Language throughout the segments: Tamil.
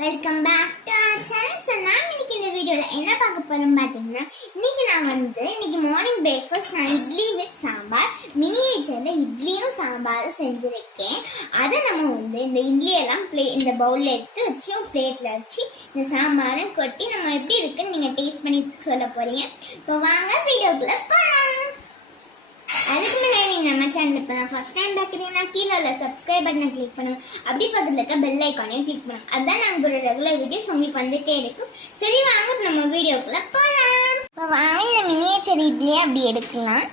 Welcome back to our channel. So நான் இன்னைக்கு இந்த வீடியோல என்ன பார்க்க போறோம் பாத்தீங்கன்னா, இன்னைக்கு மார்னிங் பிரேக்ஃபாஸ்ட் நான் இட்லி வித் சாம்பார் மினியேச்சர்ல இட்லியும் சாம்பாரும் செஞ்சிருக்கேன். அதை நம்ம இந்த இட்லி எல்லாம் இந்த பவுல்ல எடுத்து வச்சு பிளேட்ல வச்சு இந்த சாம்பாரும் கொட்டி நம்ம எப்படி இருக்குன்னு நீங்க டேஸ்ட் பண்ணி சொல்ல போறீங்க. இப்போ வாங்க வீடியோக்குள்ள போலாம். அதுக்கு முன்னாடி நீங்க நம்ம சேனல் இப்போ ஃபர்ஸ்ட் டைம் பார்க்குறீங்கன்னா கீழே உள்ள சப்ஸ்கிரைப் பட்டனை கிளிக் பண்ணுங்க. அப்படி பக்கத்துல இருக்க பெல் ஐக்கானையும் கிளிக் பண்ணுங்க. அதான் நாங்கள் ஒரு ரெகுலர் வீடியோஸ் உங்களுக்கு வந்துட்டே இருக்கும். சரி வாங்க நம்ம வீடியோக்குள்ள போகலாம். இப்போ வாங்க இந்த மினியேச்சர் இட்லியை அப்படி எடுக்கலாம்.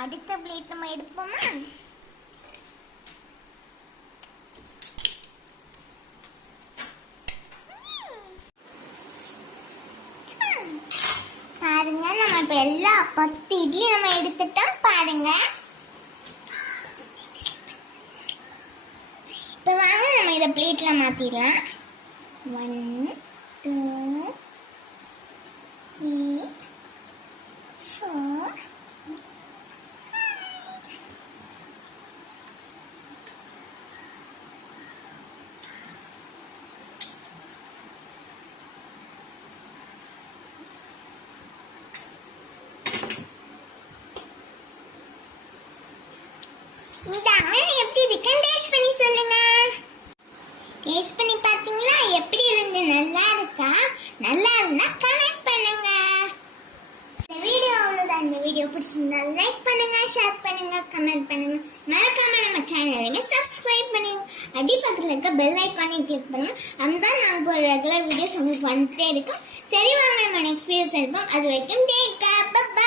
அடுத்த பிளேட் நம்ம எடுப்போமா? பாருங்க, நம்ம இப்ப எல்லா 10 இட்லி நம்ம எடுத்துட்டோம். பாருங்க, இப்ப வாங்க நம்ம இத பிளேட்ல மாத்திடலாம். 1 2 3 4 எப்படி இருக்குன்னு டேஸ்ட் பண்ணி சொல்லுங்க. டேஸ்ட் பண்ணி பாத்தீங்களா? எப்படி இருந்து? நல்லா இருக்கா? நல்லா இருந்தா கமெண்ட் பண்ணுங்க. இந்த வீடியோ அவ்வளவுதான். இந்த வீடியோ பிடிச்சிருந்தா லைக் பண்ணுங்க, ஷேர் பண்ணுங்க, கமெண்ட் பண்ணுங்க. மறக்காம நம்ம சேனலை சப்ஸ்கிரைப் பண்ணுங்க. அப்படி பக்கத்துல இருக்க பெல் ஐக்கானையும் கிளிக் பண்ணுங்க. அதுதான் நாங்கள் ஒரு ரெகுலர் வீடியோஸ் உங்களுக்கு வந்துட்டே இருக்கும். சரி வாங்க நம்ம நெக்ஸ்ட் வீடியோஸ் எடுப்போம். அது வரைக்கும் டேக் கேர். பை.